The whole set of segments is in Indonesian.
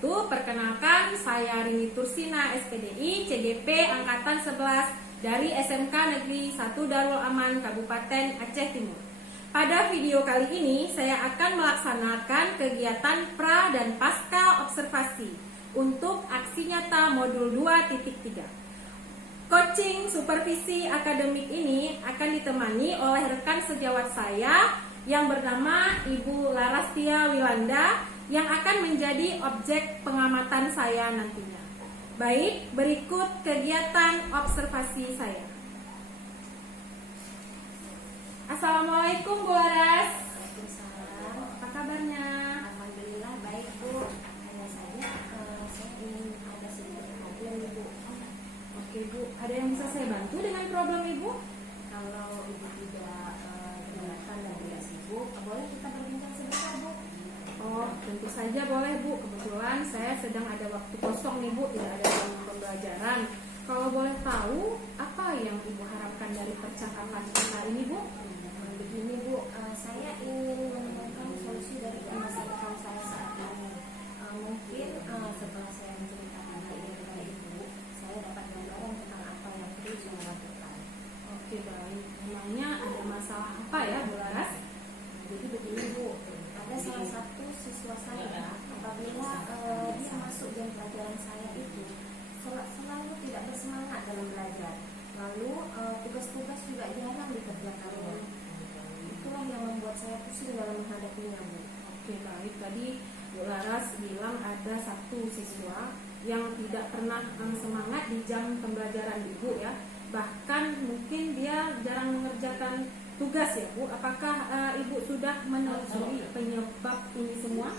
wabarakatuh. Perkenalkan, saya Rini Tursina, SPDI, CGP Angkatan 11 dari SMK Negeri 1 Darul Aman, Kabupaten Aceh Timur. Pada video kali ini, saya akan melaksanakan kegiatan pra dan pasca observasi untuk aksi nyata modul 2.3. Coaching supervisi akademik ini akan ditemani oleh rekan sejawat saya yang bernama Ibu Larastia Wilanda yang akan menjadi objek pengamatan saya nantinya. Baik, berikut kegiatan observasi saya. Assalamualaikum Bu Laras. Waalaikumsalam. Apa kabarnya? Alhamdulillah baik Bu. Hanya saja saya ingin ada sedikit problem Bu. Oke Bu, ada yang bisa saya bantu dengan problem Ibu? Kalau Ibu tidak keberatan dan tidak sibuk, boleh kita berbincang sebentar Bu? Oh, tentu saja boleh Bu. Kebetulan saya sedang ada waktu kosong nih Bu, tidak ada jam pembelajaran. Kalau boleh tahu, apa yang Ibu harapkan dari percakapan kita ini Bu? Begini Bu, saya ingin menemukan solusi dari permasalahan saya saat ini. Mungkin setelah saya menceritakan hal ini kepada Ibu, saya dapat gambaran tentang apa yang perlu saya lakukan. Oke baik, memangnya ada masalah apa ya Bu Laras? Jadi begini Bu, ada salah satu siswa saya apabila dia masuk jam pelajaran saya itu selalu tidak bersemangat dalam belajar. Lalu tugas-tugas juga jarang dikerjakannya. Itulah yang membuat saya pusing dalam menghadapinya Bu. Oke baik, tadi Bu Laras bilang ada satu siswa yang tidak pernah semangat di jam pembelajaran Ibu ya. Bahkan mungkin dia jarang mengerjakan tugas ya Bu. Apakah Ibu sudah menelusuri penyebab ini semua?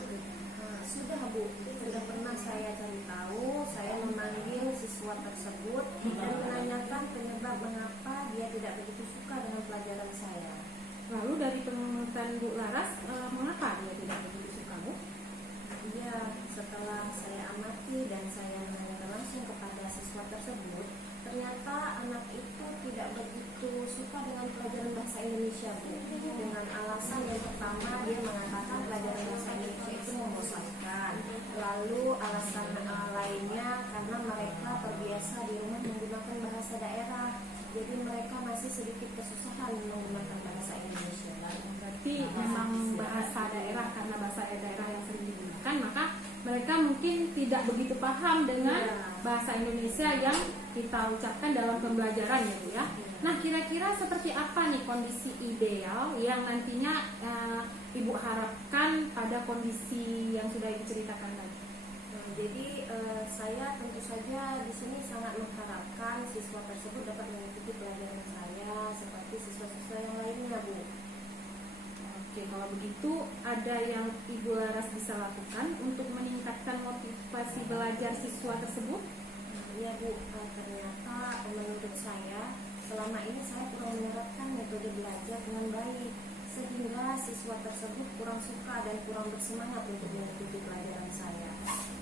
Sudah Bu, sudah pernah saya cari tahu. Saya memanggil siswa tersebut dan menanyakan penyebab mengapa dia tidak begitu suka dengan pelajaran saya. Lalu dari pengamatan Bu Laras, mengapa dia tidak begitu suka Bu? Iya, setelah saya amati dan saya menanyakan langsung kepada siswa tersebut, ternyata anak itu tidak begitu suka dengan pelajaran bahasa Indonesia Bu. Dengan alasan yang pertama, dia mengatakan pelajaran bahasa Indonesia itu membosankan. Lalu alasan lainnya karena mereka terbiasa di rumah menggunakan bahasa daerah, jadi mereka masih sedikit kesusahan menggunakan bahasa Indonesia. Berarti memang bahasa daerah, karena bahasa daerah yang sering digunakan, maka mereka mungkin tidak begitu paham dengan bahasa Indonesia yang kita ucapkan dalam pembelajaran ya Bu ya. Nah, kira-kira seperti apa nih kondisi ideal yang nantinya Ibu harapkan pada kondisi yang sudah diceritakan tadi? Jadi saya tentu saja di sini sangat mengharapkan siswa tersebut dapat mengikuti pelajaran saya seperti siswa-siswa yang lainnya Bu. Oke, kalau begitu ada yang Ibu Laras bisa lakukan untuk meningkatkan motivasi belajar siswa tersebut? Iya Bu, ternyata menurut saya selama ini saya kurang menerapkan metode belajar dengan baik, sehingga siswa tersebut kurang suka dan kurang bersemangat untuk mengikuti pelajaran saya.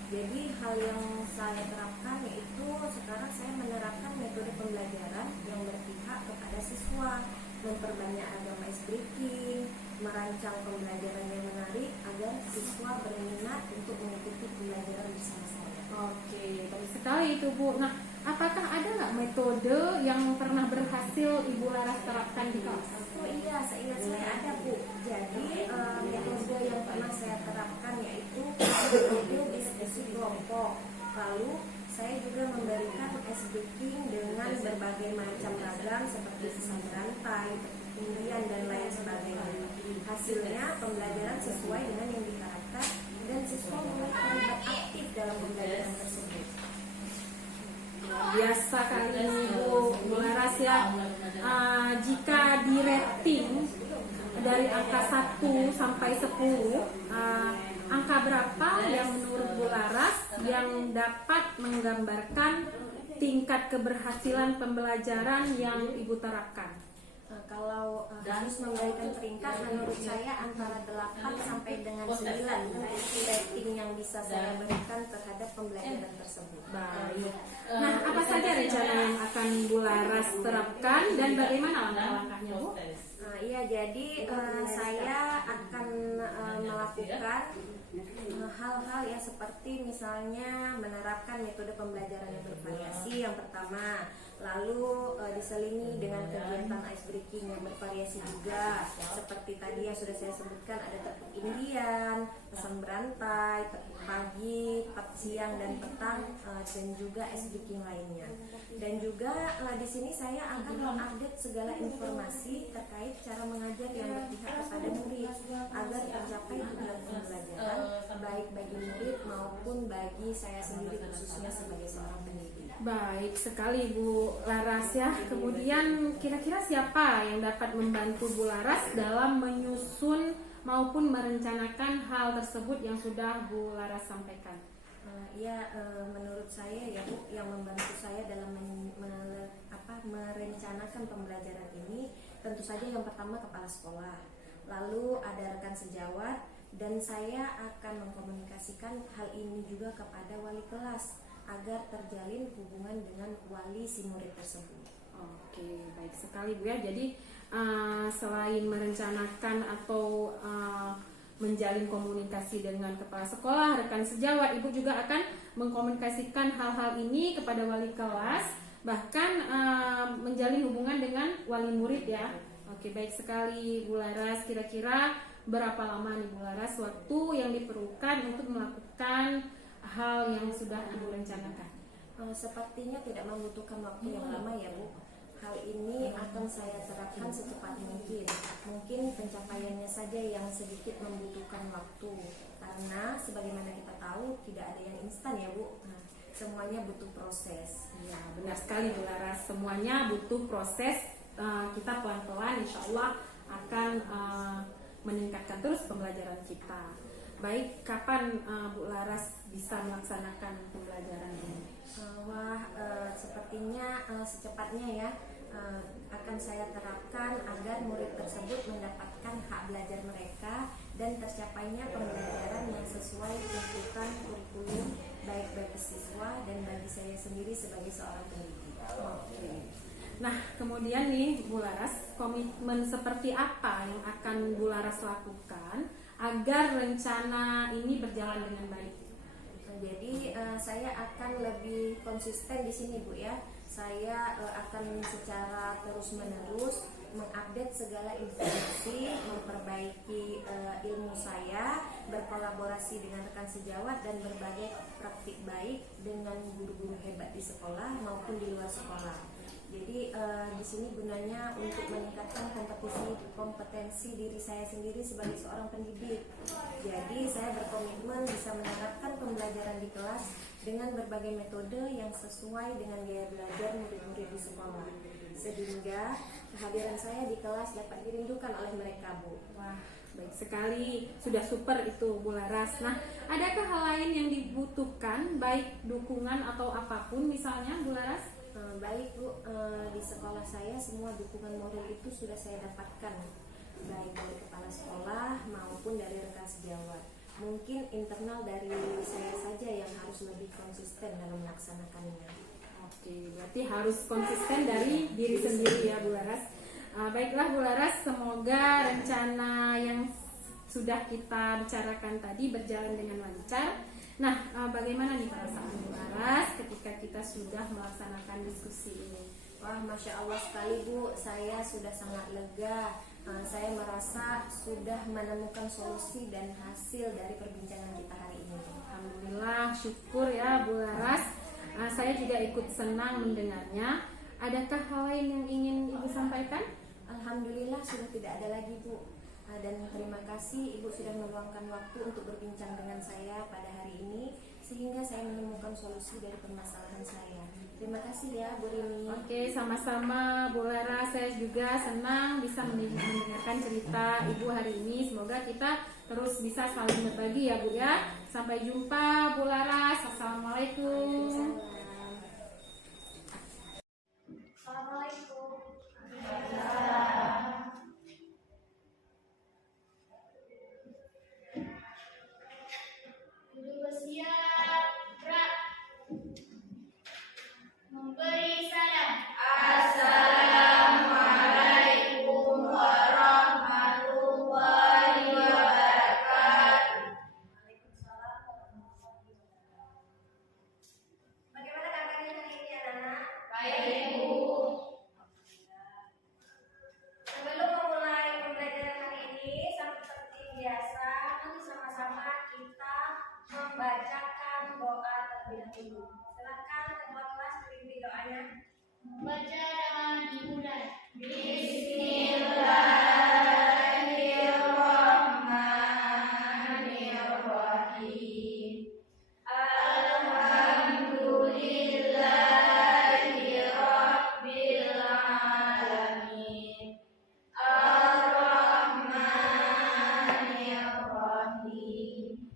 Jadi hal yang saya terapkan yaitu sekarang saya menerapkan metode pembelajaran yang berpihak kepada siswa, memperbanyak ragam ice breaking, merancang pembelajaran yang menarik agar siswa berminat untuk mengikuti pembelajaran bersama saya. Oke, baik sekali itu Bu. Nah, apakah ada nggak metode yang pernah berhasil Ibu Laras terapkan di kelas? Oh iya, seingat saya ada Bu. Jadi metode yang pernah saya terapkan yaitu metode diskusi kelompok. Lalu saya juga memberikan ice breaking dengan berbagai macam ragam seperti sisal berantai, kemudian dan lain sebagainya. Hasilnya pembelajaran sesuai dengan yang diharapkan dan siswa mulai terlibat aktif dalam pembelajaran tersebut. Biasa kali ini Bu Laras ya. Jika di rating dari angka 1 sampai 10, angka berapa yang menurut Bu Laras yang dapat menggambarkan tingkat keberhasilan pembelajaran yang Ibu terapkan? Kalau harus memberikan peringkat, menurut saya antara 8 sampai dengan 9 rating yang bisa saya berikan terhadap pembelajaran tersebut. Baik. Nah, apa saja rencana yang akan Bu Laras terapkan dan bagaimana langkah-langkahnya Bu? Iya, jadi saya akan melakukan hal-hal yang seperti misalnya menerapkan metode pembelajaran yang bervariasi yang pertama, lalu diselingi dengan kegiatan ice breaking yang bervariasi juga, seperti tadi yang sudah saya sebutkan, ada tepuk Indian, pesan berantai, tepuk pagi, siang dan petang, dan juga ice breaking lainnya. Dan juga di sini saya akan mengupdate segala informasi terkait cara mengajar yang berpihak kepada murid agar tercapai tujuan pembelajaran baik bagi murid maupun bagi saya sendiri khususnya sebagai seorang pendidik. Baik sekali Bu Laras ya. Kemudian kira-kira siapa yang dapat membantu Bu Laras dalam menyusun maupun merencanakan hal tersebut yang sudah Bu Laras sampaikan? Menurut saya ya Bu, yang membantu saya dalam merencanakan pembelajaran ini tentu saja yang pertama kepala sekolah, lalu ada rekan sejawat, dan saya akan mengkomunikasikan hal ini juga kepada wali kelas agar terjalin hubungan dengan wali si murid tersebut. Oke, baik sekali Bu ya. Jadi selain merencanakan atau menjalin komunikasi dengan kepala sekolah, rekan sejawat, Ibu juga akan mengkomunikasikan hal-hal ini kepada wali kelas, bahkan menjalin hubungan dengan wali murid ya. Oke, baik sekali Bu Laras. Kira-kira berapa lama nih Bu Laras waktu yang diperlukan untuk melakukan hal yang sudah Ibu rencanakan? Sepertinya tidak membutuhkan waktu yang lama ya Bu. Hal ini akan saya terapkan secepat mungkin. Mungkin pencapaiannya saja yang sedikit membutuhkan waktu, karena sebagaimana kita tahu tidak ada yang instan ya Bu. Semuanya butuh proses. Ya, benar sekali Bu Laras. Semuanya butuh proses. Kita pelan-pelan insya Allah akan meningkatkan terus pembelajaran kita. Baik, kapan Bu Laras bisa melaksanakan pembelajaran ini? Sepertinya secepatnya ya, akan saya terapkan agar murid tersebut mendapatkan hak belajar mereka dan tercapainya pembelajaran yang sesuai tuntutan kurikulum baik bagi siswa dan bagi saya sendiri sebagai seorang pendidik. Oke. Nah, kemudian nih Bu Laras, komitmen seperti apa yang akan Bu Laras lakukan agar rencana ini berjalan dengan baik? Jadi saya akan lebih konsisten di sini Bu ya. Saya akan secara terus-menerus mengupdate segala informasi, memperbaiki ilmu saya, berkolaborasi dengan rekan sejawat dan berbagai praktik baik dengan guru-guru hebat di sekolah maupun di luar sekolah. Jadi di sini gunanya untuk meningkatkan kompetensi diri saya sendiri sebagai seorang pendidik. Jadi saya berkomitmen bisa menerapkan pembelajaran di kelas dengan berbagai metode yang sesuai dengan gaya belajar murid-murid di sekolah, sehingga kehadiran saya di kelas dapat dirindukan oleh mereka Bu. Wah, baik sekali, sudah super itu Bu Laras. Nah, adakah hal lain yang dibutuhkan, baik dukungan atau apapun misalnya Bu Laras? Baik Bu, di sekolah saya semua dukungan moral itu sudah saya dapatkan, baik dari kepala sekolah maupun dari rekan sejawat. Mungkin internal dari saya saja yang harus lebih konsisten dalam melaksanakannya. Oke, berarti harus konsisten dari diri sendiri ya Bu Laras. Baiklah Bu Laras, semoga rencana yang sudah kita bicarakan tadi berjalan dengan lancar. Nah, bagaimana nih perasaan Bu Laras ketika kita sudah melaksanakan diskusi ini? Wah, Masya Allah sekali Bu, saya sudah sangat lega. Saya merasa sudah menemukan solusi dan hasil dari perbincangan kita hari ini. Alhamdulillah, syukur ya Bu Laras. Saya juga ikut senang mendengarnya. Adakah hal lain yang ingin Ibu sampaikan? Alhamdulillah sudah tidak ada lagi Bu. Dan terima kasih Ibu sudah meluangkan waktu untuk berbincang dengan saya pada hari ini, sehingga saya menemukan solusi dari permasalahan saya. Terima kasih ya Bu Rini. Oke, sama-sama Bu Laras. Saya juga senang bisa mendengarkan cerita Ibu hari ini. Semoga kita terus bisa saling berbagi ya Bu ya. Sampai jumpa Bu Laras. Assalamualaikum. Assalamualaikum. Guru bersiap, gerak. Memberi salam. Assalamualaikum warahmatullahi alamin. Ar-Rahmanir-Rahim.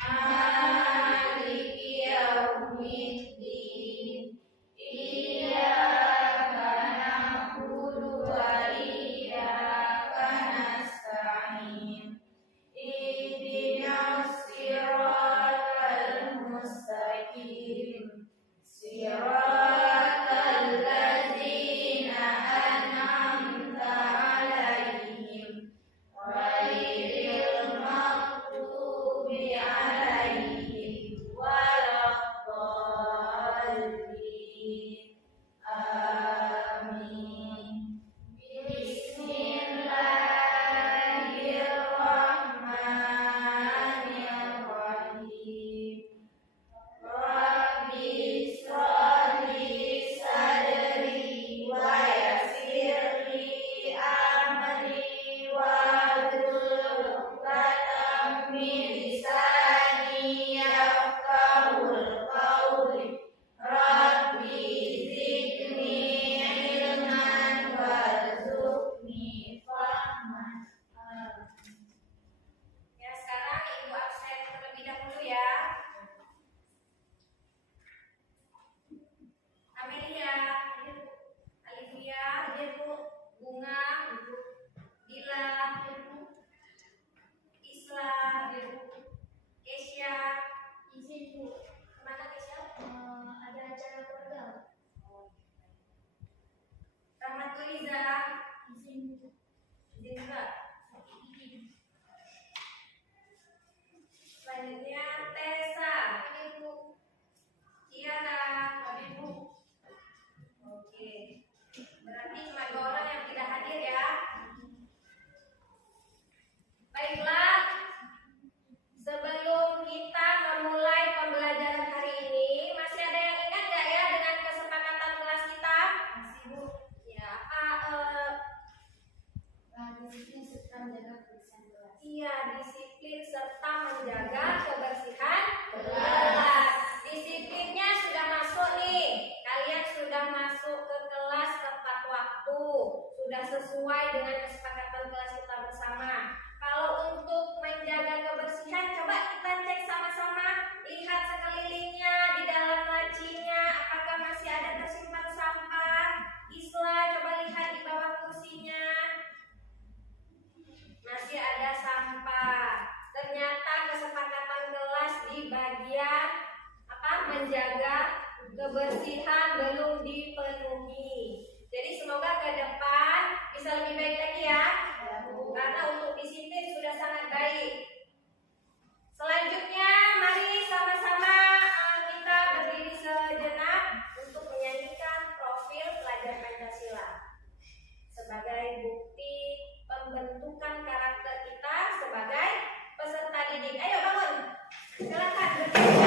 Maliki yaumiddin. Iyyaka na'budu wa iyyaka nasta'in. Ihdinas siratal mustaqim. Siratal ladzina an'amta 'alaihim ghairil maghdubi 'alaihim waladdallin. Amin. Bismillahirrahmanirrahim. Rabbi shrah li sadri wa yassir li amri wahlul 'uqdatam min lisani yafqahul qawli. Rabbi zidni ilman warzuqni fahman. Ya, sekarang Ibu absen terlebih dahulu ya. Amelia, Alivia, Bunga, Dila, Isla, Kesya. Izin Bu. Kemana Kesya? Ada acara keluarga. Rahmatuliza. Izin juga. Selanjutnya Tessa. Ibu. Tiara. Ibu. Oke. Berarti cuma 2 orang yang tidak hadir ya. Baiklah. Sebelum kita memulai pembelajaran hari ini, masih ada yang ingat nggak ya dengan kesepakatan kelas kita? Masih Bu. Ya, disiplin serta menjaga kebersihan kelas. Iya, disiplin serta menjaga kebersihan kelas. Disiplinnya sudah masuk nih. Kalian sudah masuk ke kelas tepat waktu. Sudah sesuai dengan kesepakatan kelas kita bersama. Kalau untuk menjaga kebersihan, coba kita cek sama-sama. Lihat sekelilingnya, di dalam lacinya, apakah masih ada tersimpan sampah. Isla, coba lihat di bawah kursinya. Masih ada sampah. Ternyata kesepakatan kelas di bagian menjaga kebersihan belum dipenuhi. Jadi semoga ke depan bisa lebih baik lagi ya. Karena untuk disiplin sudah sangat baik. Selanjutnya mari sama-sama kita berdiri sejenak untuk menyanyikan profil pelajar Pancasila sebagai bukti pembentukan karakter kita sebagai peserta didik. Ayo bangun. Silakan berdiri.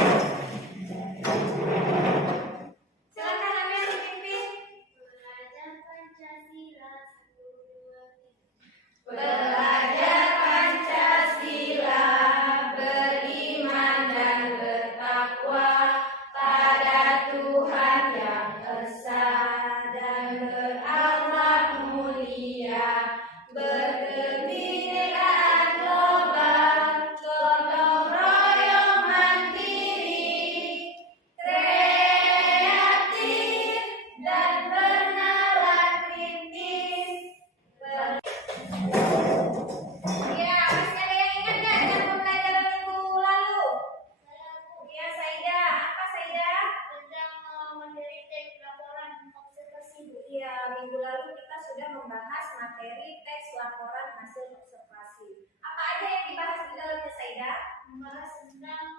Silakan Amel dipimpin. Belajar Pancasila 1, 2, 3. Belajar Pancasila, beriman dan bertakwa pada Tuhan yang esa dan berakhlak mulia, berkebinekaan global, gotong royong mandiri, kreatif dan bernalar kritis. Ya, masih ada yang ingat nggak dengan pembelajaran minggu lalu? Ya, Saida. Apa Saida? Tentang materi teks laporan observasi. Ya, minggu lalu kita sudah membahas materi teks laporan hasil observasi. Apa aja yang dibahas di dalamnya, Saida? Membahas tentang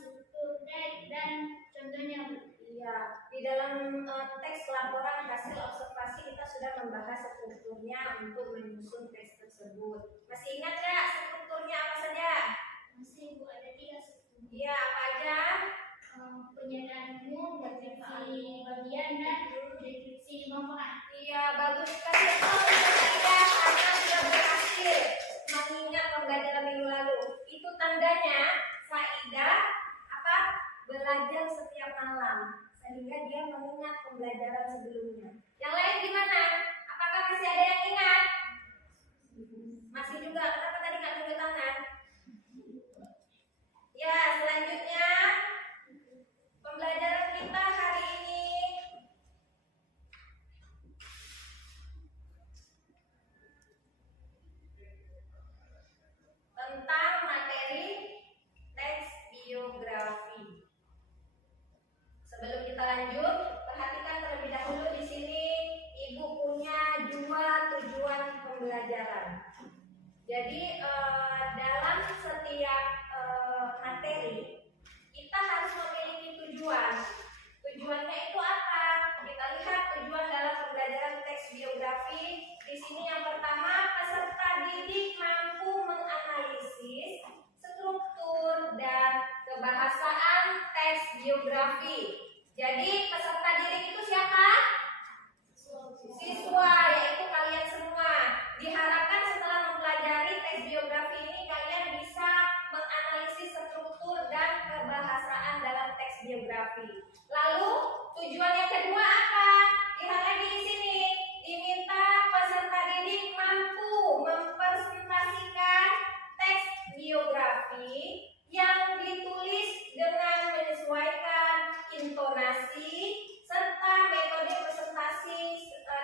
struktur teks dan contohnya. Iya, di dalam teks laporan hasil observasi kita sudah membahas strukturnya untuk menyusun teks tersebut. Masih ingat nggak strukturnya apa saja? Masih Bu, ada 3 struktur. Iya, apa aja? Pernyataan umum, deskripsi bagian dan deskripsi manfaat. Iya, bagus sekali Saida, karena sudah berhasil mengingat pembelajaran minggu lalu. Itu tandanya Saida belajar setiap malam sehingga dia mengingat pembelajaran sebelumnya. Yang lain gimana? Jadi dalam setiap materi kita harus memiliki tujuan. Tujuannya itu apa? Kita lihat tujuan dalam pembelajaran teks biografi. Di sini yang pertama, peserta didik mampu menganalisis struktur dan kebahasaan teks biografi. Jadi peserta didik itu siapa? Siswa, yaitu kalian semua. Diharapkan setelah mempelajari teks biografi ini kalian bisa menganalisis struktur dan kebahasaan dalam teks biografi. Lalu tujuan yang kedua apa? Lihat lagi di sini. Diminta peserta didik mampu mempresentasikan teks biografi yang ditulis dengan menyesuaikan intonasi serta metode presentasi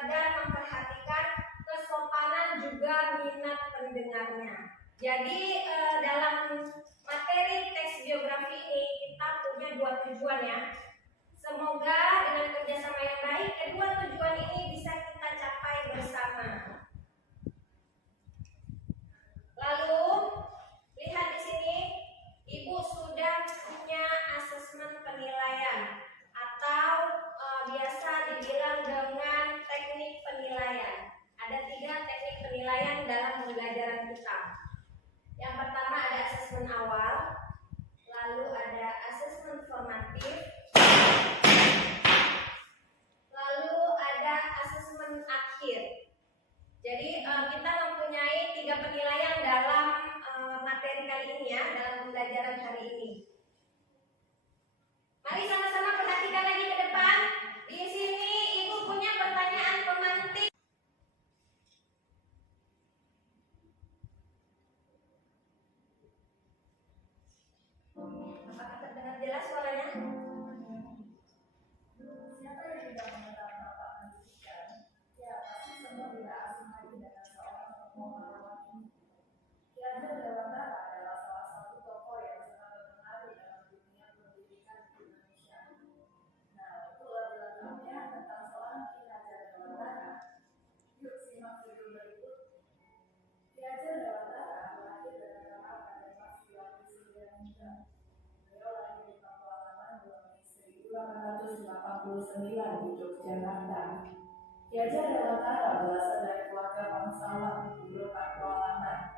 dan memperhatikan kesopanan juga minat pendengarnya. Jadi dalam materi teks biografi ini kita punya dua tujuan ya. Semoga dengan kerjasama yang baik kedua tujuan ini bisa kita capai bersama. Lalu lihat di sini, Ibu sudah punya asesmen penilaian atau biasa dibilang dengan teknik penilaian. Ada 3 teknik penilaian dalam pembelajaran kita. Yang pertama ada asesmen awal, lalu ada asesmen formatif, lalu ada asesmen akhir. Jadi kita mempunyai 3 penilaian dalam materi kali ini ya, dalam pembelajaran hari ini. Mari sama-sama perhatikan lagi ke depan. Di sini Ibu punya pertanyaan pemantik. Apakah terdengar jelas suaranya? Siapa yang tidak mengetahui Bapak pendidikan? Ya, pasti semua tidak asing lagi dengan seorang tokoh pahlawan ini. Ki Hajar Dewantara adalah salah satu tokoh yang sangat berpengaruh dalam dunia pendidikan di Indonesia. Nah, untuk lebih lengkapnya tentang seorang Ki Hajar Dewantara, yuk simak video berikut. Ki Hajar Dewantara lahir dan terkenal pada 4 Hijrah. Beliau lahir di Pakualaman 2 Mei 1889 di Yogyakarta. Ki Hajar Dewantara berasal dari keluarga bangsawan di Pakualaman.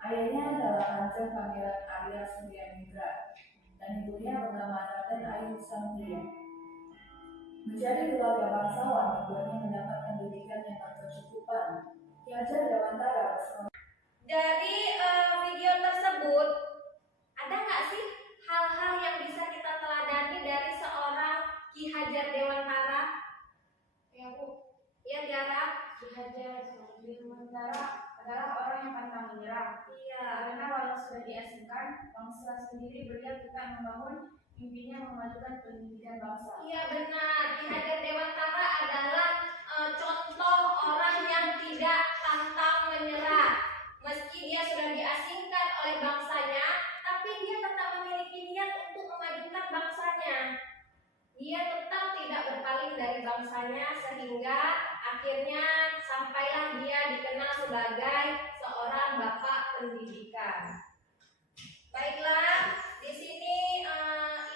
Ayahnya adalah Kanjeng Pangeran Arya Suryamingga dan ibunya bernama Raden Ayu Samtria. Menjadi keluarga bangsawan, keduanya mendapatkan pendidikan yang berkecukupan. Ki Hajar Dewantara bersekolah. Dari video tersebut, ada nggak sih hal-hal yang bisa kita teladani dari seorang Ki Hajar Dewantara? Ya Bu, Ya Tiara? Ki Hajar Dewantara adalah orang yang pantang menyerah. Iya. Karena walau sudah diasingkan, bangsa sendiri beliau tetap membangun mimpinya memajukan pendidikan bangsa. Iya benar, Ki Hajar Dewantara adalah contoh orang yang tidak pantang menyerah. Meski dia sudah diasingkan oleh bangsanya, tapi dia tetap memiliki niat untuk memajukan bangsanya. Dia tetap tidak berpaling dari bangsanya sehingga akhirnya sampailah dia dikenal sebagai seorang bapak pendidikan. Baiklah, di sini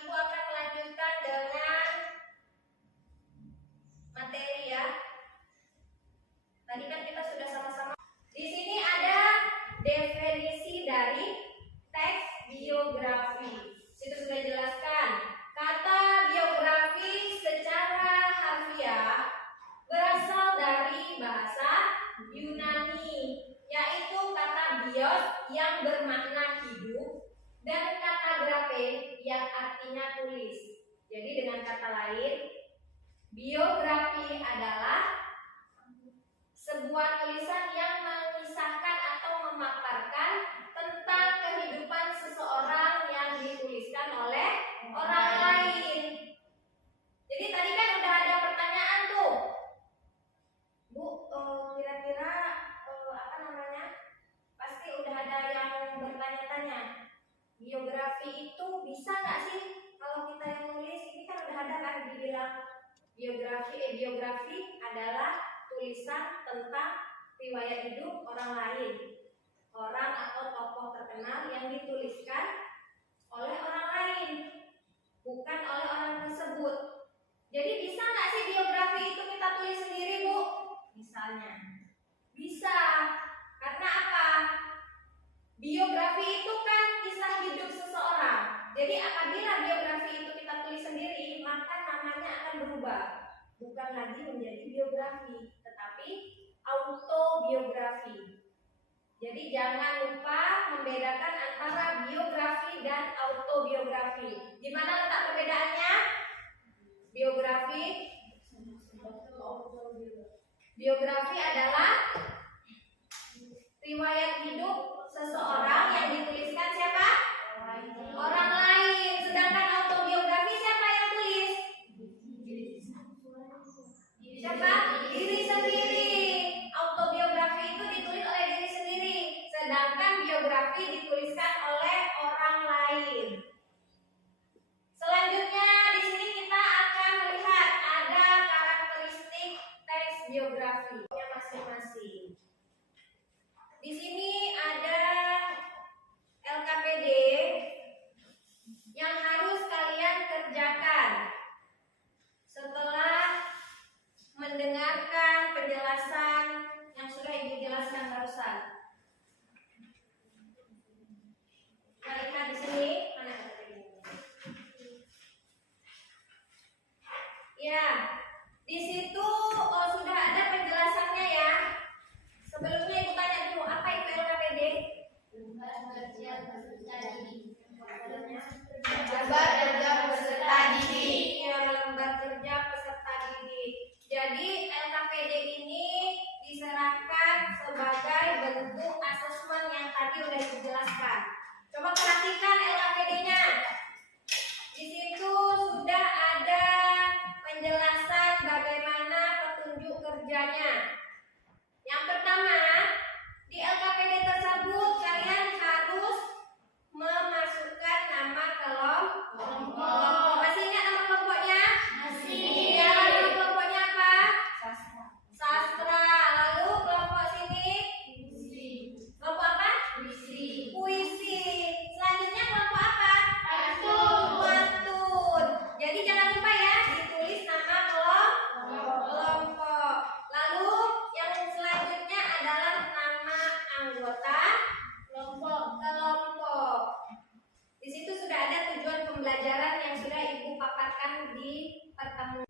Ibu akan melanjutkan dengan materi ya. Tadi kan kita sudah sama-sama. Di sini ada definisi dari teks biografi. Situ sudah jelaskan. Kata biografi secara harfiah berasal dari bahasa Yunani, yaitu kata bios yang bermakna hidup dan kata grafe yang artinya tulis. Jadi dengan kata lain, biografi adalah sebuah tulisan yang mengisahkan atau memaparkan tentang kehidupan seseorang yang dituliskan oleh orang lain. Jadi tadi kan udah ada pertanyaan tuh, Bu, kira-kira apa namanya? Pasti udah ada yang bertanya-tanya. Biografi itu bisa nggak sih kalau kita yang nulis? Ini kan udah ada kan dibilang biografi adalah tulisan tentang riwayat hidup orang lain. orang atau tokoh terkenal yang dituliskan oleh orang lain, bukan oleh orang tersebut. Jadi bisa nggak sih biografi itu kita tulis sendiri, Bu? Misalnya bisa. Karena apa? Biografi itu kan kisah hidup seseorang. Jadi apabila biografi itu kita tulis sendiri, maka namanya akan berubah. Bukan lagi menjadi biografi, tetapi autobiografi. Jadi jangan lupa membedakan antara biografi dan autobiografi. Di mana letak perbedaannya? Biografi adalah riwayat hidup seseorang yang dituliskan siapa? Orang lain. Sedangkan autobiografi siapa yang tulis? Siapa? Diri sendiri. Autobiografi itu ditulis oleh diri sendiri, sedangkan biografi dituliskan oleh orang lain. Selanjutnya di sini kita akan melihat ada karakteristik teks biografinya masing-masing. Di sini ada LKPD yang harus kalian kerjakan setelah mendengarkan penjelasan yang sudah Ibu jelaskan barusan. Kita lihat di sini mana LKPD-nya. Ya, di situ sudah ada penjelasannya ya. Sebelumnya Ibu tanya dulu, apa itu LKPD? Lembar kerja peserta didik. Lembar kerja peserta didik. Ya, lembar kerja peserta didik. Jadi LKPD ini diserahkan sebagai bentuk asesmen yang tadi sudah dijelaskan. Coba perhatikan LKPD-nya. Di situ sudah ada penjelasan bagaimana petunjuk kerjanya. Yang pertama, di LKPD tersebut kalian harus memasukkan nama kelompok. Masih ingat nama kelompoknya? Masih. Ya, nama kelompoknya apa? Sastra. Lalu kelompok sini? Puisi. Kelompok apa? Puisi. Puisi. Selanjutnya kelompok apa? Pantun. Jadi jangan lupa ya, ditulis nama kelompok. Lalu yang selanjutnya adalah nama anggota kelompok. Di situ sudah ada tujuan pembelajaran yang sudah Ibu paparkan di pertemuan.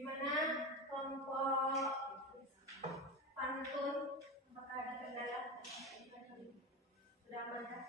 Gimana kelompok pantun? Apakah ada kendala? Sudah aman ya?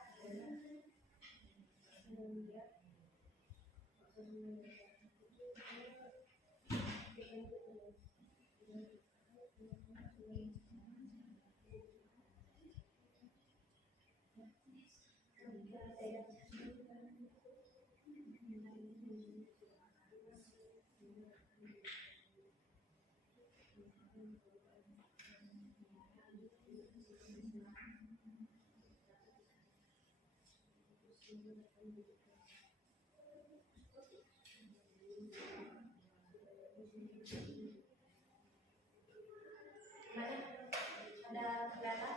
Ada kendala?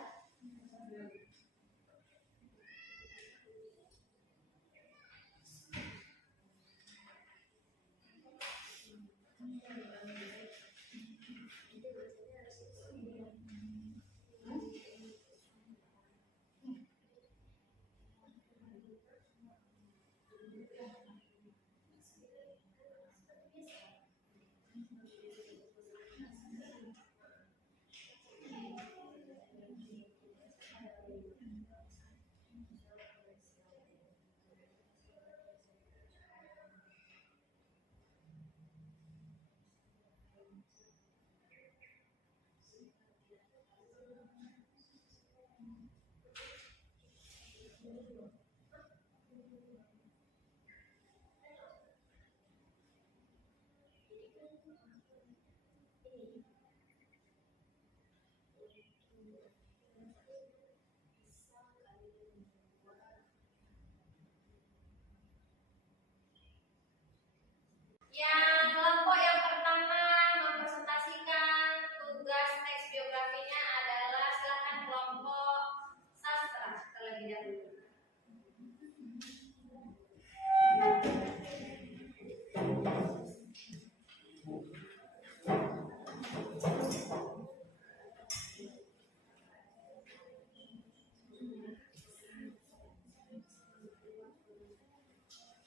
Yang kelompok yang pertama mempresentasikan tugas teks biografinya adalah silakan kelompok sastra terlebih dahulu.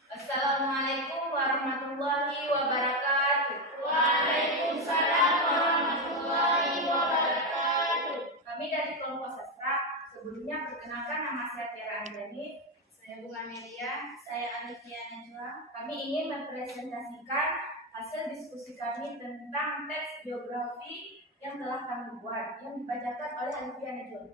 Assalamualaikum warahmatullahi wabarakatuh. Waalaikumsalam warahmatullahi wabarakatuh. Kami dari kelompok sastra sebelumnya perkenalkan nama saya Tiara Anjani. Saya Bunga Melia. Saya Alifia Najwa. Kami ingin mempresentasikan hasil diskusi kami tentang teks biografi yang telah kami buat yang dibacakan oleh Alifia Najwa.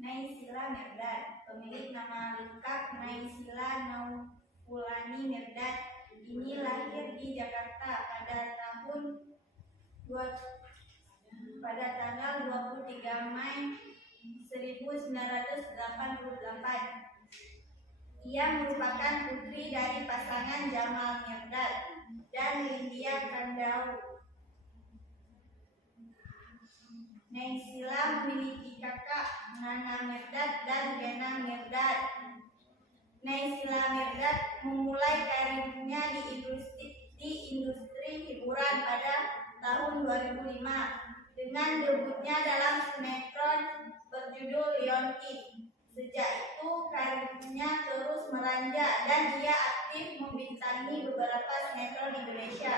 Naysila Mirdad, pemilik nama lengkap Naysila Naufulani Mirdad, ini lahir di Jakarta pada tanggal 23 Mei 1988. Ia merupakan putri dari pasangan Jamal Mirdad dan Lydia Kandau. Naysila memiliki kakak Nana Mirdad dan Gena Mirdad. Naysila Mirdad memulai karirnya di industri hiburan pada tahun 2005 dengan debutnya dalam sinetron berjudul Liontin. Sejak itu karirnya terus meranjak dan ia aktif membintangi beberapa sinetron Indonesia.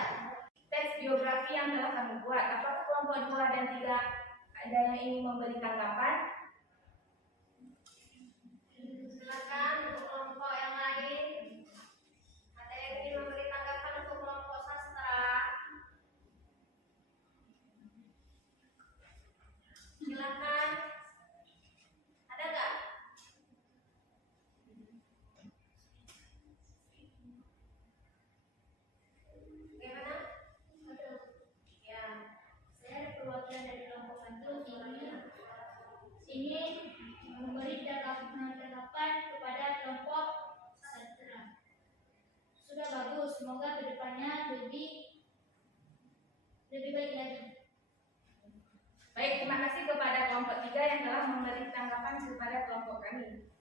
Teks biografi yang telah kami buat, apakah kelompok 2 dan 3 ada yang ingin memberi tanggapan? Silakan untuk kelompok yang lain. Ada yang ingin memberi tanggapan untuk kelompok sastra? Silakan. Ada nggak? Bagaimana? Ya. Saya perwakilan dari kelompok 1 ini memberi tanggapan kepada kelompok sastra. Sudah bagus, semoga kedepannya lebih baik lagi. Baik, terima kasih kepada kelompok 3 yang telah memberi tanggapan kepada kelompok kami.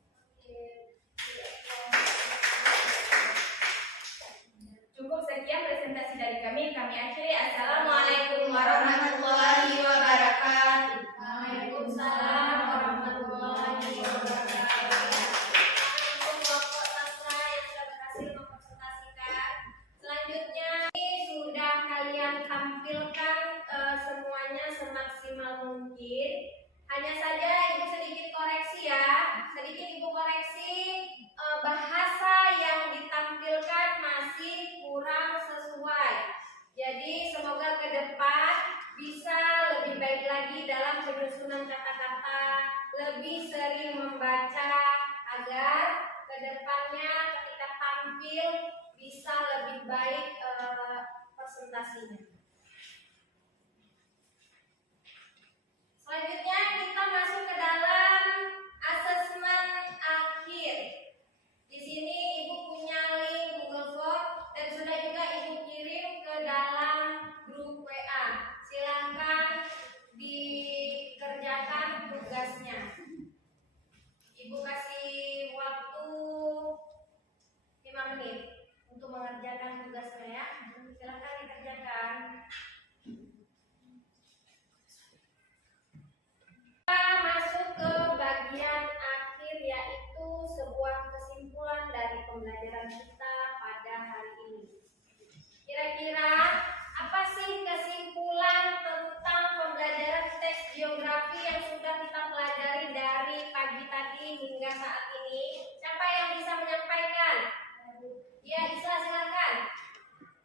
Cukup sekian presentasi dari kami. Kami akhiri. Assalamualaikum warahmatullahi wabarakatuh. Waalaikumsalam warahmatullahi wabarakatuh. Untuk kelompok sastra yang sudah berhasil mempresentasikan, selanjutnya ini sudah kalian tampilkan semuanya semaksimal mungkin. Hanya saja ibu sedikit koreksi ya, sedikit ibu koreksi bahasa yang ditampilkan masih kurang sesuai. Jadi semoga ke depan bisa lebih baik lagi dalam penyusunan kata-kata, lebih sering membaca agar ke depannya ketika tampil bisa lebih baik presentasinya. Selanjutnya kita masuk ke dalam asesmen akhir. Di sini ibu punya link Google Form dan sudah juga ibu kirim ke dalam grup WA. Silakan dikerjakan tugasnya. Ibu kasih waktu 5 menit untuk mengerjakan tugasnya ya. Silakan dikerjakan. Kita masuk ke kesimpulan dari pembelajaran kita pada hari ini. Kira-kira apa sih kesimpulan tentang pembelajaran teks geografi yang sudah kita pelajari dari pagi tadi hingga saat ini? Siapa yang bisa menyampaikan? Ya, Isla, silakan.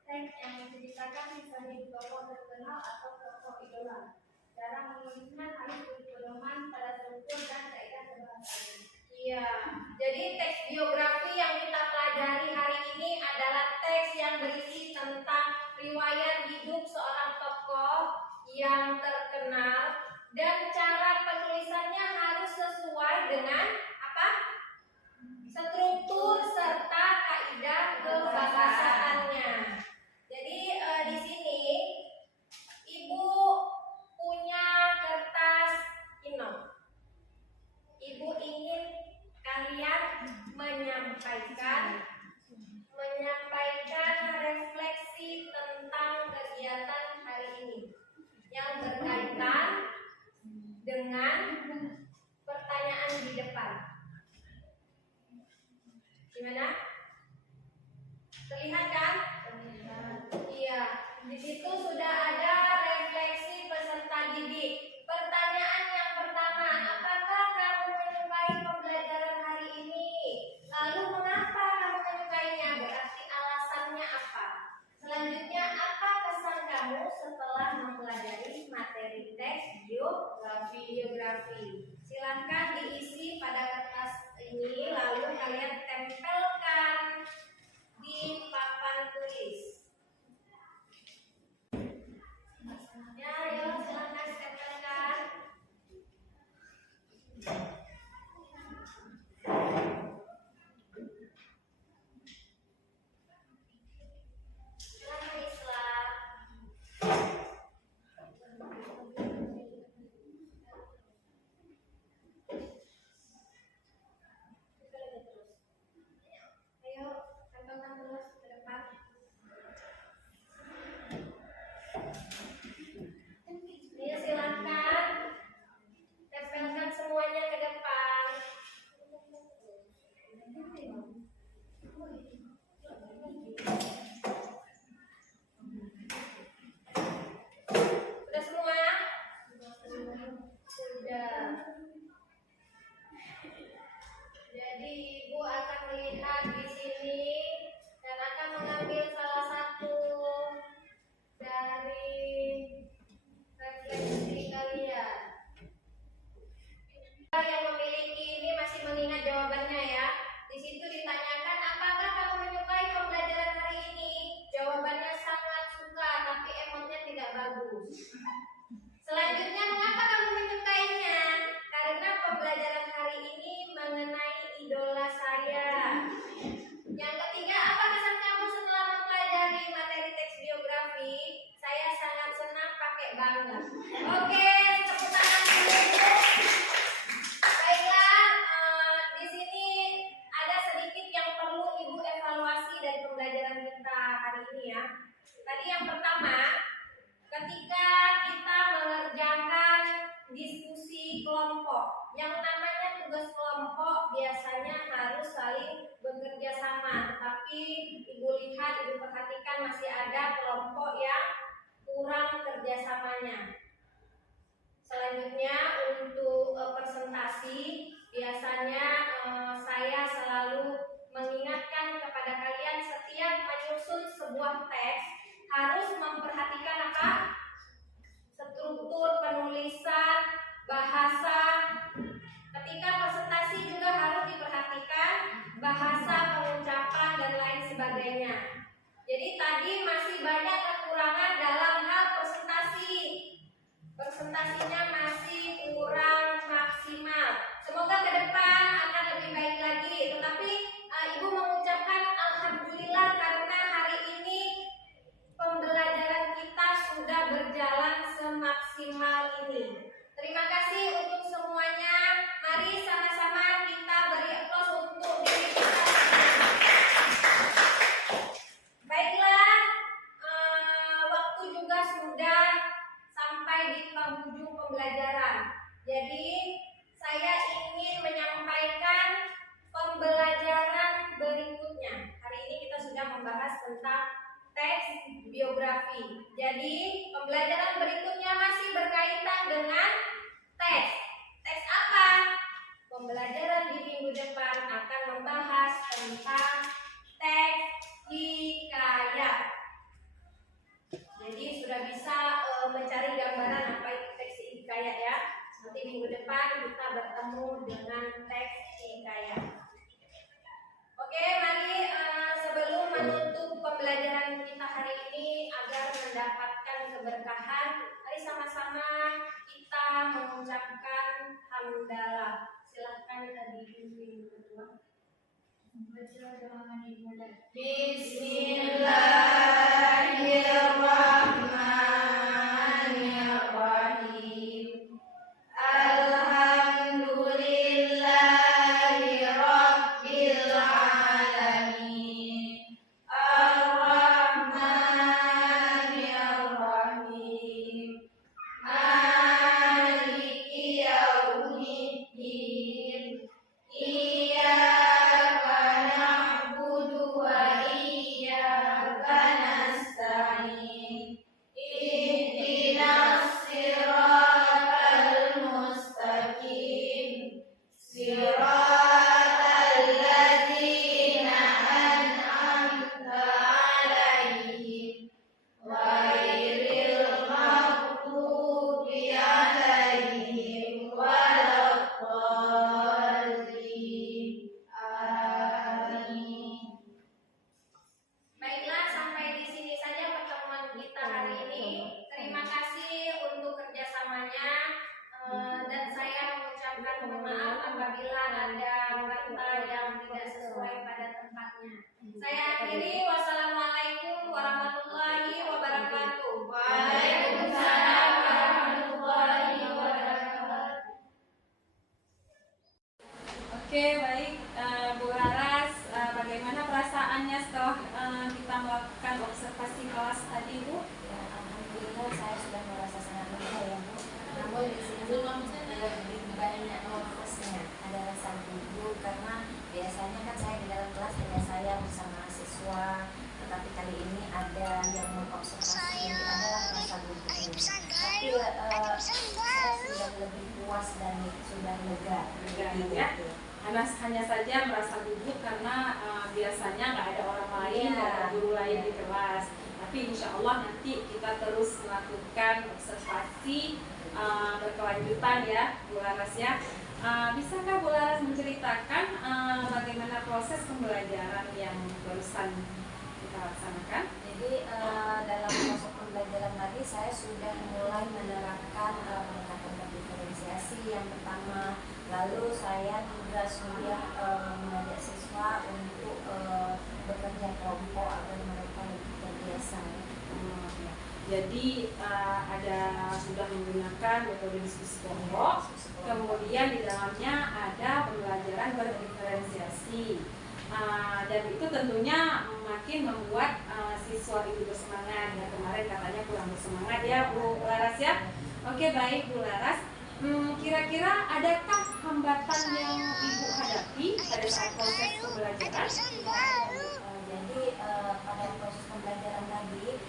Teks yang menceritakan kisah hidup tokoh terkenal atau tokoh idola. Cara menulisnya harus berpedoman pada struktur dan kaidah kebahasaan. Iya, jadi teks biografi yang kita pelajari hari ini adalah teks yang berisi tentang riwayat hidup seorang tokoh yang terkenal dan cara penulisannya harus sesuai dengan apa? Struktur serta kaidah kebahasaannya. Jadi di sini Ibu punya kertas Inom. Ibu ingin kalian menyampaikan refleksi tentang kegiatan hari ini yang berkaitan dengan pertanyaan di depan. Gimana? Terlihat kan? Iya, di situ sudah ada refleksi peserta didik. Pertanyaan yang pertama, apakah kamu menyukai pembelajaran hari ini? Lalu mengapa kamu menyukainya? Berarti alasannya apa? Selanjutnya, apa kesan kamu setelah mempelajari materi teks geografi? Silakan diisi pada kertas ini, lalu kalian tempelkan di papan tulis. Ya, ayo silakan tempelkan. Silakan Islam. Ayo tempelkan terus ke depan. Ini silakan tempelkan semuanya ke depan. Sudah semua? Sudah. Jadi Ibu akan melihat di sini dan akan mengambil salah satu dari refleksi kalian. Yang memiliki ini masih mengingat jawabannya ya. Di situ ditanyakan, apakah kamu menyukai pembelajaran hari ini? Jawabannya sangat suka, tapi emotnya tidak bagus. Selanjutnya, mengapa kamu menyukainya? Karena pembelajaran hari ini mengenai idola saya. teks biografi. Jadi pembelajaran berikutnya masih berkaitan dengan teks. Teks apa? Pembelajaran di minggu depan akan membahas tentang teks hikayat. Jadi sudah bisa mencari gambaran apa itu teks hikayat ya. Nanti minggu depan kita bertemu dengan teks hikayat. Oke, mari sebelum menutup pembelajaran kita hari ini agar mendapatkan keberkahan, mari sama-sama kita mengucapkan hamdalah. Silahkan tadi pimpin kedua. Baca doa dimulai. Bismillahirrahmanirrahim. Alhamdulillahi rabbil alamin. Ar-Rahmanir-Rahim. Maliki yaumiddin. Iyyaka na'budu wa iyyaka nasta'in. Ihdinas siratal mustaqim. Siratal ladzina an'amta 'alaihim ghairil maghdubi 'alaihim waladdallin. Amin. Baiklah, sampai di sini saja pertemuan kita hari ini. Terima kasih untuk kerjasamanya, dan saya mengucapkan mohon maaf apabila ada kata yang tidak sesuai pada tempatnya. Saya akhiri, wassalamualaikum warahmatullahi wabarakatuh. Waalaikumsalam warahmatullahi wabarakatuh. Oke, baik, Bu Laras, bagaimana perasaannya setelah kita melakukan observasi kelas tadi, Bu? Ya, alhamdulillah saya sudah merasa sangat lega ya Bu. Namun di sini lebih banyak nervousnya, ada rasa gugup karena biasanya kan saya di dalam kelas hanya saya bersama siswa, tetapi kali ini ada yang mengobservasi, jadi adalah rasa gugupnya. Tapi saya sudah lebih puas dan sudah lega. Ya. Hanya saja merasa gugup karena biasanya nggak ada orang lain, nggak ada guru lain di kelas. Tapi insya Allah nanti kita terus melakukan observasi berkelanjutan ya, Bu Laras ya. Bisakah Bu Laras menceritakan bagaimana proses pembelajaran yang barusan kita laksanakan? Jadi dalam proses pembelajaran tadi saya sudah mulai menerapkan pendekatan diferensiasi yang pertama. Lalu saya juga sudah mengajak siswa untuk bekerja kelompok agar mereka lebih terbiasa. Jadi sudah menggunakan metode diskusi kelompok, kemudian di dalamnya ada pembelajaran berdiferensiasi, dan itu tentunya makin membuat siswa itu bersemangat. Ya, kemarin katanya kurang bersemangat ya Bu Laras ya. Oke, baik Bu Laras. Kira-kira adakah hambatan yang Ibu hadapi pada saat proses pembelajaran? Jadi pada proses pembelajaran tadi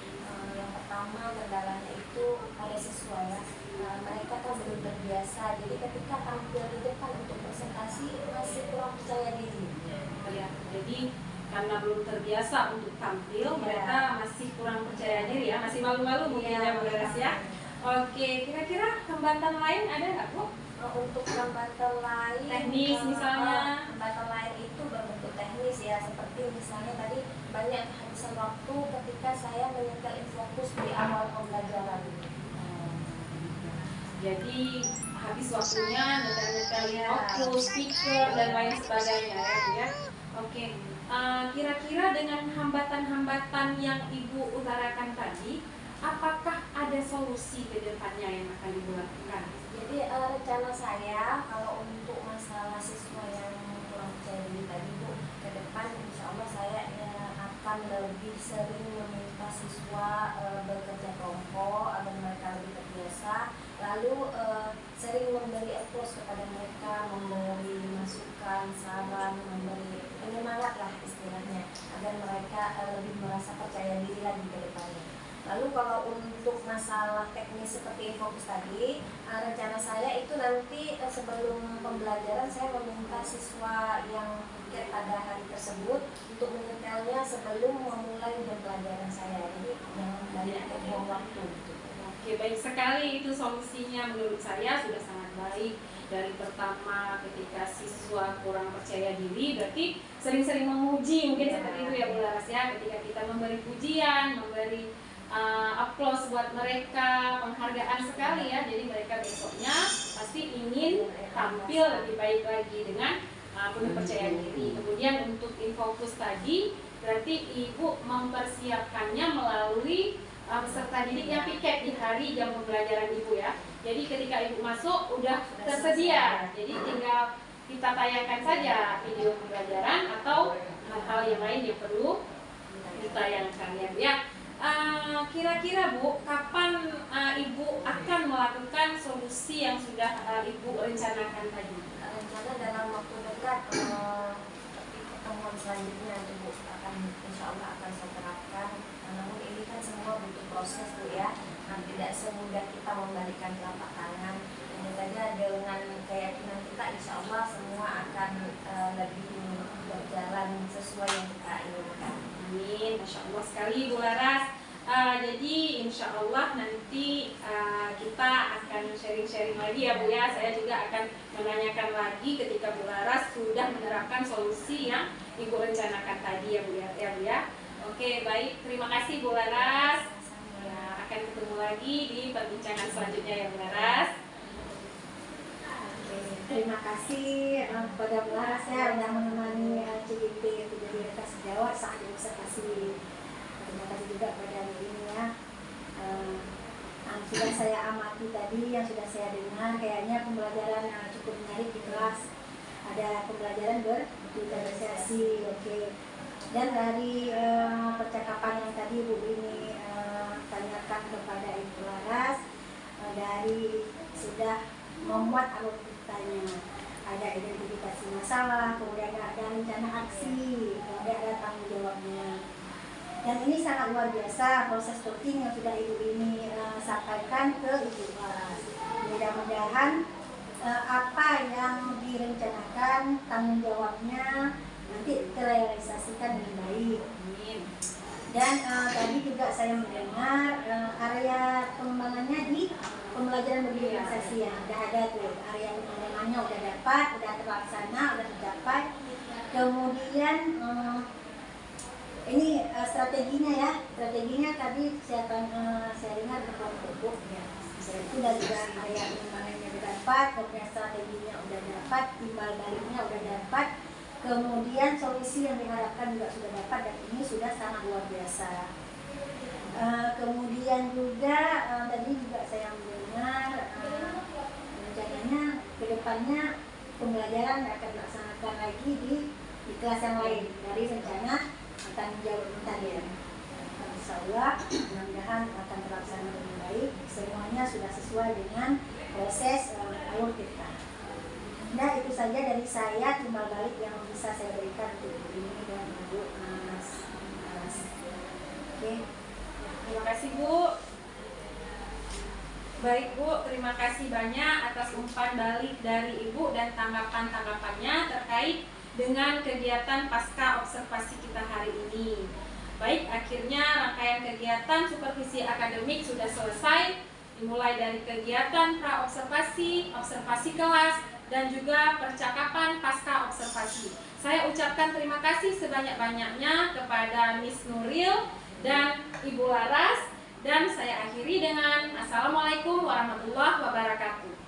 yang pertama kendalanya itu pada siswa ya. Mereka kan belum terbiasa, jadi ketika tampil di depan untuk presentasi masih kurang percaya diri. Ya, jadi karena belum terbiasa untuk tampil, mereka masih kurang percaya diri ya, masih malu-malu mungkin ya Bu Laras ya. Oke, kira-kira hambatan lain ada nggak Bu? Untuk hambatan lain, Teknis misalnya. hambatan lain itu berbentuk teknis ya, seperti misalnya tadi banyak kehabisan waktu ketika saya menyetel fokus di awal pembelajaran. Jadi habis waktunya nyetel-nyetel fokus, speaker dan lain sebagainya ya Bu ya. Oke, kira-kira dengan hambatan-hambatan yang Ibu utarakan tadi, apakah ada solusi ke depannya yang akan Ibu lakukan? Jadi rencana saya kalau untuk masalah siswa yang kurang percaya diri tadi Bu, ke depan insya Allah saya akan lebih sering meminta siswa bekerja kelompok agar mereka lebih terbiasa. Lalu sering memberi applause kepada mereka, memberi masukan, saran, memberi semangat lah istilahnya, agar mereka lebih merasa percaya diri lagi ke depannya. Lalu kalau untuk masalah teknis seperti Infokus tadi, rencana saya itu nanti sebelum pembelajaran saya meminta siswa yang ikut pada hari tersebut untuk menyetelnya sebelum memulai jam pelajaran saya. Jadi jangan banyak buang waktu gitu. Oke, baik sekali, itu solusinya menurut saya sudah sangat baik. Dari pertama ketika siswa kurang percaya diri, berarti sering-sering memuji, mungkin seperti itu ya Bu Laras ya. Ketika kita memberi pujian, memberi applause buat mereka, penghargaan sekali ya. Jadi mereka besoknya pasti ingin tampil lebih baik lagi dengan penuh percaya diri. Kemudian untuk Infokus tadi, berarti Ibu mempersiapkannya melalui peserta didik yang piket di hari jam pembelajaran Ibu ya. Jadi ketika Ibu masuk udah tersedia, jadi tinggal kita tayangkan saja video pembelajaran atau hal-hal yang lain yang perlu ditayangkan ya Bu ya. Kira-kira Bu, kapan Ibu akan melakukan solusi yang sudah Ibu rencanakan tadi? Rencana dalam waktu dekat seperti pertemuan selanjutnya Ibu akan insya Allah akan saya terapkan. Namun ini kan semua butuh proses Bu ya. Nah, tidak semudah kita membalikan telapak tangan. Hanya saja dengan keyakinan kita insya Allah semua akan lebih berjalan sesuai yang kita inginkan. Amin, Masya Allah sekali Bu Laras. Jadi insya Allah nanti kita akan sharing-sharing lagi ya Bu ya. Saya juga akan menanyakan lagi ketika Bu Laras sudah menerapkan solusi yang Ibu rencanakan tadi ya Bu ya. Oke, baik, terima kasih Bu Laras. Ya, akan ketemu lagi di perbincangan selanjutnya ya Bu Laras. Terima kasih kepada Bu Laras ya yang menemani CGP untuk jadi rekan sejawat saat observasi. Terima kasih juga kepada ini ya. Yang sudah saya amati tadi, yang sudah saya dengar, kayaknya pembelajaran cukup menarik di kelas. Ada pembelajaran berdifferensiasi, oke. Dan dari percakapan yang tadi Bu ini tanyakan kepada Ibu Laras, dari sudah membuat alutsistanya, ada identifikasi masalah, kemudian ada rencana aksi, kemudian ada tanggung jawabnya. Dan ini sangat luar biasa proses coaching yang sudah Ibu ini sampaikan ke Ibu Laras. Mudah-mudahan apa yang direncanakan, tanggung jawabnya nanti terrealisasikan dengan baik. Dan tadi juga saya mendengar area pengembangannya di pembelajaran berdifferensiasi yang sudah ada tuh, area pengembangannya udah dapat, udah terlaksana, udah tercapai. Kemudian ini strateginya ya, strateginya tadi saya dengar berkelompok ya. Itu dan juga area pengembangannya udah dapat, kemudian strateginya udah dapat, timbal baliknya udah dapat. Kemudian solusi yang diharapkan juga sudah dapat dan ini sudah sangat luar biasa. Kemudian juga tadi juga saya mendengar rencananya kedepannya pembelajaran akan dilaksanakan lagi di kelas yang lain dari rencana tanggung jawab tadi ya. Insya Allah mudah-mudahan akan terlaksana dengan baik. Semuanya sudah sesuai dengan proses alur kita. Nah itu saja dari saya, timbal balik yang bisa saya berikan untuk ini dan Ibu Mas. Oke. Terima kasih Bu. Baik Bu, terima kasih banyak atas umpan balik dari Ibu dan tanggapan-tanggapannya terkait dengan kegiatan pasca observasi kita hari ini. Baik, akhirnya rangkaian kegiatan supervisi akademik sudah selesai, dimulai dari kegiatan pra-observasi, observasi kelas, dan juga percakapan pasca observasi. Saya ucapkan terima kasih sebanyak-banyaknya kepada Miss Nuril dan Ibu Laras, dan saya akhiri dengan Assalamualaikum warahmatullahi wabarakatuh.